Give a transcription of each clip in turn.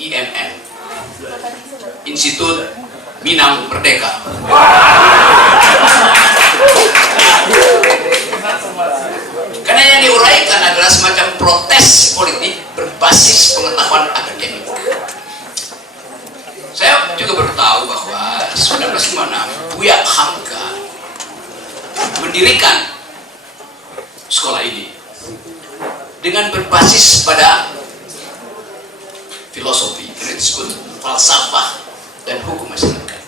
IMN, Institut Minang Merdeka. Karena yang diuraikan adalah semacam protes politik berbasis pengetahuan akademik. Saya juga baru tahu bahwa 1956 Buya Hamka mendirikan sekolah ini dengan berbasis pada filosofi, yang disebut falsafah dan hukum masyarakat.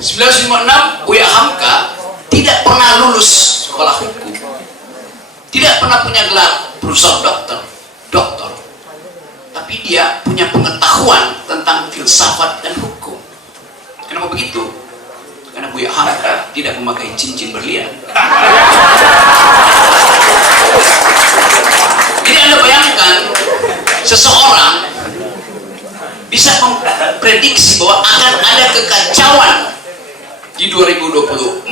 1956 Buya Hamka tidak pernah lulus sekolah hukum, tidak pernah punya gelar profesor doktor, tapi dia punya pengetahuan tentang filsafat dan hukum. Kenapa begitu? Karena Buya Hamka tidak memakai cincin berlian. Jadi Anda bayangkan seseorang bisa memprediksi bahwa akan ada kekacauan di 2024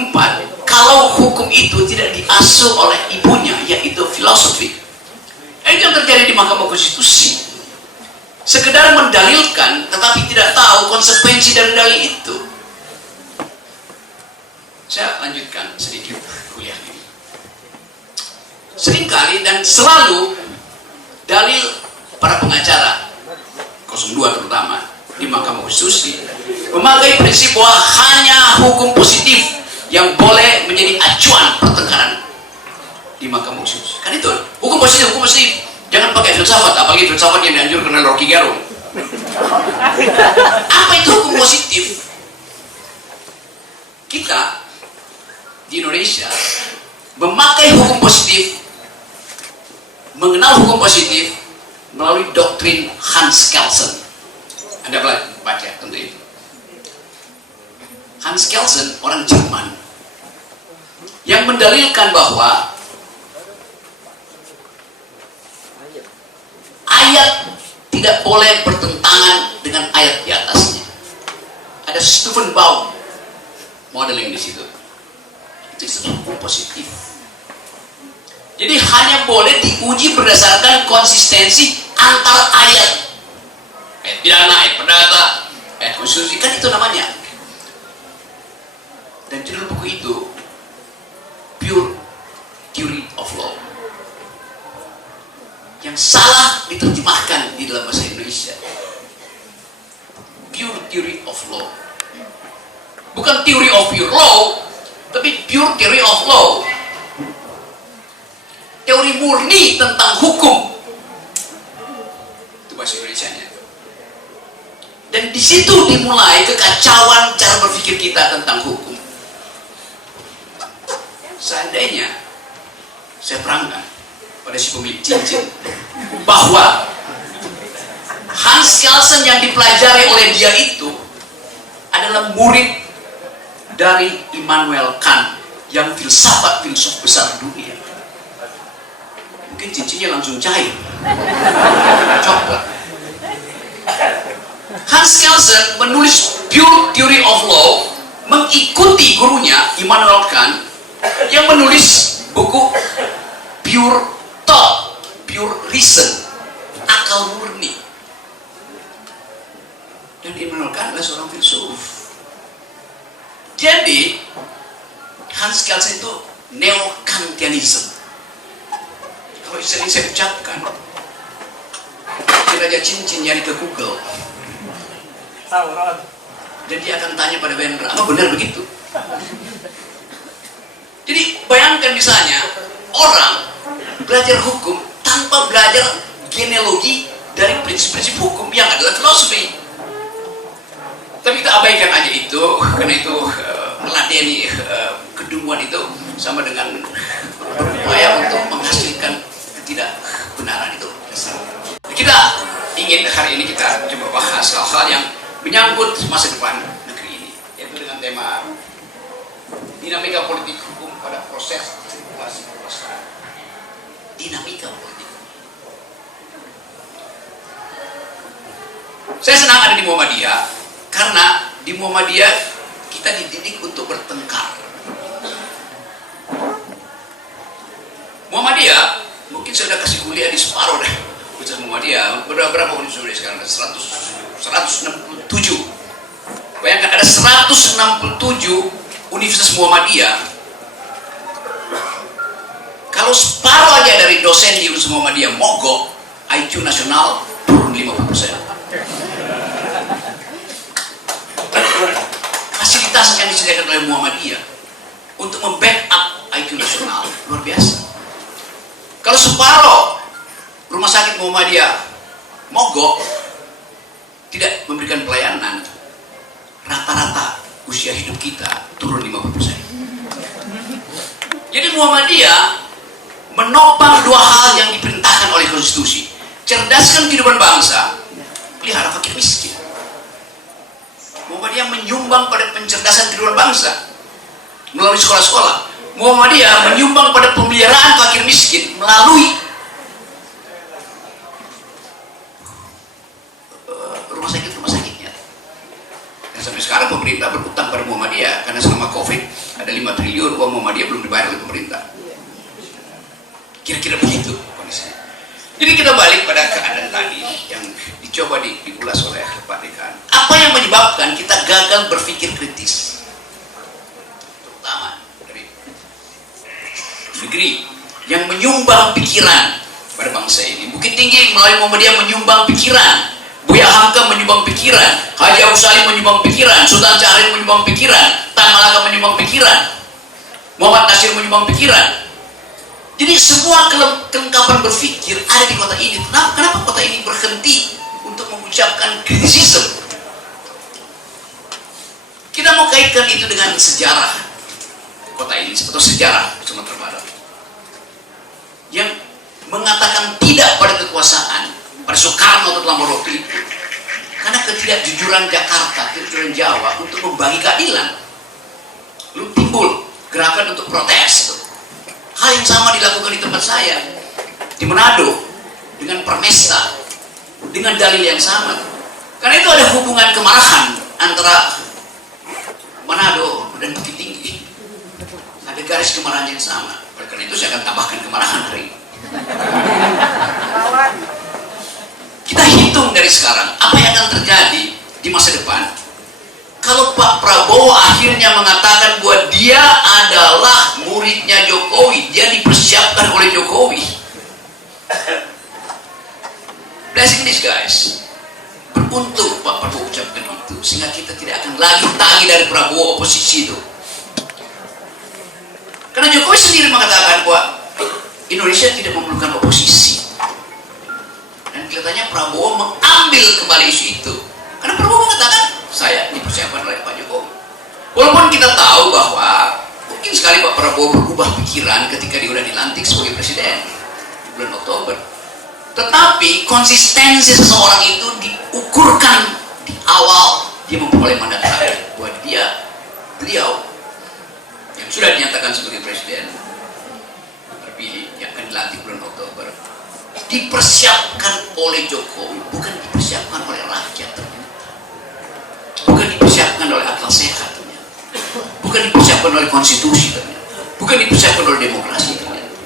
kalau hukum itu tidak diasuh oleh ibunya, yaitu filosofi. Itu yang terjadi di Mahkamah Konstitusi. Sekedar mendalilkan tetapi tidak tahu konsekuensi dari dalil itu. Saya lanjutkan sedikit kuliah ini. Seringkali dan selalu dalil para pengacara 02 terutama di Mahkamah Konstitusi memakai prinsip bahwa hanya hukum positif yang boleh menjadi acuan pertengkaran di Mahkamah Konstitusi. Kan itu hukum positif. Jangan pakai filsafat, apalagi filsafat yang dianjurkan oleh Rocky Gerung. Apa itu hukum positif? Kita di Indonesia memakai hukum positif, mengenal hukum positif melalui doktrin Hans Kelsen. Anda baca tentu itu. Hans Kelsen orang Jerman yang mendalilkan bahwa ayat tidak boleh bertentangan dengan ayat di atasnya. Ada Stephen Baum modeling di situ. Itu hukum positif. Jadi hanya boleh diuji berdasarkan konsistensi antar ayat. Ayat pidana, ayat perdata, ayat konstitusi, kan itu namanya. Dan judul buku itu Pure Theory of Law, yang salah diterjemahkan di dalam bahasa Indonesia. Pure Theory of Law, bukan Theory of Pure Law, tapi Pure Theory of Law, teori murni tentang hukum. Itu bahasa Indonesianya. Dan di situ dimulai kekacauan cara berpikir kita tentang hukum. Seandainya saya terangkan pada si pemilik cincin bahwa Hans Kelsen yang dipelajari oleh dia itu adalah murid dari Immanuel Kant yang filsuf besar dunia, mungkin cincinnya langsung cair, coklat. Hans Kelsen menulis Pure Theory of Law mengikuti gurunya Immanuel Kant yang menulis buku Pure Thought, Pure Reason, akal murni. Dan Immanuel Kant adalah seorang filsuf. Jadi Hans Kelsen itu neo-Kantianism. Kalau sering saya ucapkan, Raja Cincin nyari ke Google, dan dia akan tanya pada Wendra, apa benar begitu? Jadi bayangkan misalnya orang belajar hukum tanpa belajar genealogi dari prinsip-prinsip hukum yang adalah filosofi. Tapi kita abaikan aja itu, karena itu meladeni kedunguan itu sama dengan berupaya untuk menghasilkan ketidakbenaran itu. Kita ingin hari ini kita coba bahas hal-hal yang menyangkut masa depan negeri ini, yaitu dengan tema dinamika politik hukum pada proses sirkulasi kekuasaan. Dinamika politik. Saya senang ada di Muhammadiyah karena di Muhammadiyah kita dididik untuk bertengkar. Muhammadiyah mungkin saya sudah kasih kuliah di separuh deh Universitas Muhammadiyah, berapa universitas sekarang? 167. Bayangkan ada 167 Universitas Muhammadiyah. Kalau separuh aja dari dosen di Universitas Muhammadiyah mogok, IQ nasional turun 50%. Fasilitas yang disediakan oleh Muhammadiyah untuk membackup IQ nasional luar biasa. Kalau separuh rumah sakit Muhammadiyah mogok, tidak memberikan pelayanan, rata-rata usia hidup kita turun 50%. Jadi Muhammadiyah menopang dua hal yang diperintahkan oleh konstitusi: cerdaskan kehidupan bangsa, pelihara fakir miskin. Muhammadiyah menyumbang pada pencerdasan kehidupan bangsa melalui sekolah-sekolah. Muhammadiyah menyumbang pada pemeliharaan fakir miskin melalui rumah sakit-rumah-sakitnya. Dan sampai sekarang pemerintah berutang pada Muhammadiyah karena selama COVID ada 5 triliun uang Muhammadiyah belum dibayar oleh pemerintah. Kira-kira begitu kondisinya. Jadi kita balik pada keadaan tadi yang dicoba diulas oleh Pak Dekan. Apa yang menyebabkan kita gagal berpikir kritis? Terutama dari negeri yang menyumbang pikiran pada bangsa ini. Bukit Tinggi melalui Muhammadiyah menyumbang pikiran, Buya Hamka menyumbang pikiran, Haji Abu Salim menyumbang pikiran, Sultan Syahrir menyumbang pikiran, Tan Malaka menyumbang pikiran, Muhammad Nasir menyumbang pikiran. Jadi semua kelengkapan berpikir ada di kota ini. Kenapa kota ini berhenti untuk mengucapkan kritisisme? Kita mau kaitkan itu dengan sejarah kota ini atau sejarah Sumatera Barat yang mengatakan tidak pada kekuasaan pada Soekarno atau terlampau waktu itu karena ketidakjujuran Jakarta, ketidakjujuran Jawa untuk membagi keadilan. Lalu timbul gerakan untuk protes. Hal yang sama dilakukan di tempat saya di Manado dengan Permesta dengan dalil yang sama. Karena itu ada hubungan kemarahan antara Manado dan Bukit Tinggi. Ada garis kemarahan yang sama. Karena itu saya akan tambahkan kemarahan hari ini. Kita hitung dari sekarang apa yang akan terjadi di masa depan kalau Pak Prabowo akhirnya mengatakan bahwa dia adalah muridnya Jokowi, dia dipersiapkan oleh Jokowi. Blessing this guys. Beruntung Pak Prabowo ucapkan itu sehingga kita tidak akan lagi tagih dari Prabowo oposisi itu. Karena Jokowi sendiri mengatakan bahwa Indonesia tidak memerlukan oposisi. Dan kelihatannya Prabowo mengambil kembali isu itu. Karena Prabowo mengatakan saya dipersiapkan oleh Pak Jokowi. Walaupun kita tahu bahwa mungkin sekali Pak Prabowo berubah pikiran ketika dia sudah dilantik sebagai presiden bulan Oktober. Tetapi konsistensi seseorang itu diukurkan di awal dia memperoleh mandat terakhir bahwa beliau yang sudah dinyatakan sebagai presiden terpilih yang akan dilantik bulan Oktober dipersiapkan oleh Jokowi, bukan dipersiapkan oleh rakyat ternyata. Bukan dipersiapkan oleh akal sehat ternyata. Bukan dipersiapkan oleh konstitusi ternyata. Bukan dipersiapkan oleh demokrasi ternyata.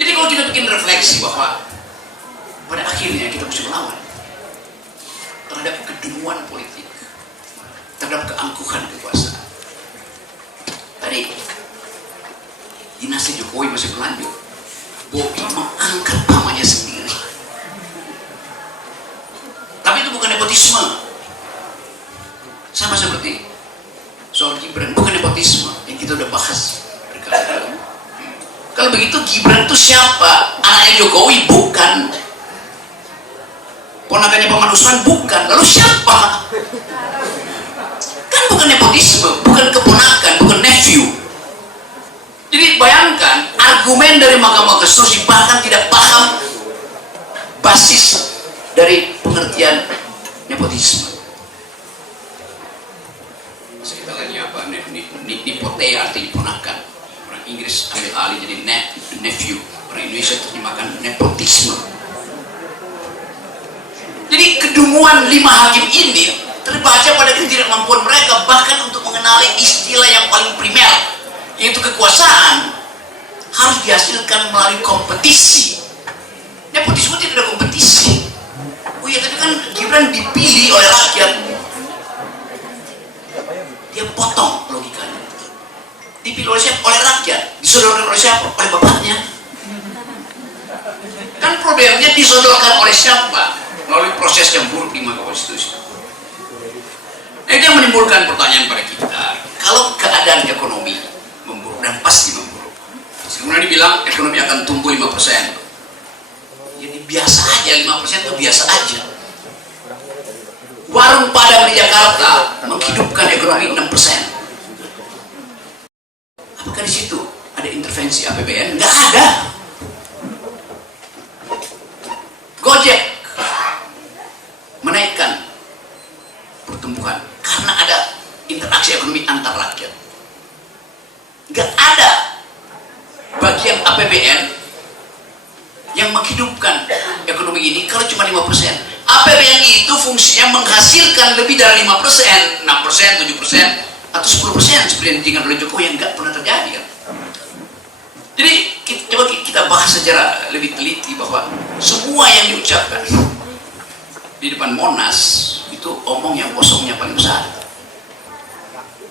Jadi kalau kita bikin refleksi bahwa pada akhirnya kita mesti melawan terhadap kedunguan politik, terhadap keangkuhan kekuasaan. Tadi dinasti Jokowi masih berlanjut. Bobi mengangkat namanya sendiri. Tapi itu bukan nepotisme. Sama seperti soal Gibran, bukan nepotisme yang kita udah bahas berkali-kali. Kalau begitu Gibran itu siapa? Anaknya Jokowi? Bukan. Ponakannya Paman Usman? Bukan. Lalu siapa? Kan bukan nepotisme, bukan keponakan, bukan nephew. Jadi bayangkan argumen dari Mahkamah Konstitusi bahkan tidak paham basis dari pengertian nepotisme. Sekitarnya apa? Nipote artinya ponakan. Orang Inggris ambil alih jadi nephew. Orang Indonesia terjemahkan nepotisme. Jadi kedunguan 5 hakim ini terbaca pada ketidakmampuan mereka bahkan untuk mengenali istilah yang paling primer, yaitu kekuasaan harus dihasilkan melalui kompetisi Nepotisme tidak ada kompetisi. Oh iya, tapi kan Gibran dipilih oleh rakyat. Dia potong logikanya. Dipilih oleh siapa? Oleh rakyat. Disodorkan oleh siapa? Oleh bapaknya. Kan problemnya disodorkan oleh siapa? Melalui proses yang buruk di Mahkamah Konstitusi. Itu yang menimbulkan pertanyaan pada kita. Kalau keadaan ekonomi memburuk, dan pasti memburuk, sebenarnya dibilang ekonomi akan tumbuh 5%. Jadi biasa aja, 5% itu biasa aja. Warung Padang di Jakarta menghidupkan ekonomi 6%. Apakah di situ ada intervensi APBN? Nggak ada. Gojek menaikkan pertumbuhan karena ada interaksi ekonomi antar rakyat. Nggak ada bagian APBN yang menghidupkan ekonomi ini kalau cuma 5%. APBN itu fungsinya menghasilkan lebih dari 5%, 6%, 7%, atau 10% seperti yang ditinggal oleh Jokowi yang nggak pernah terjadi kan. Jadi coba kita bahas secara lebih teliti bahwa semua yang diucapkan di depan Monas itu omong yang kosongnya paling besar.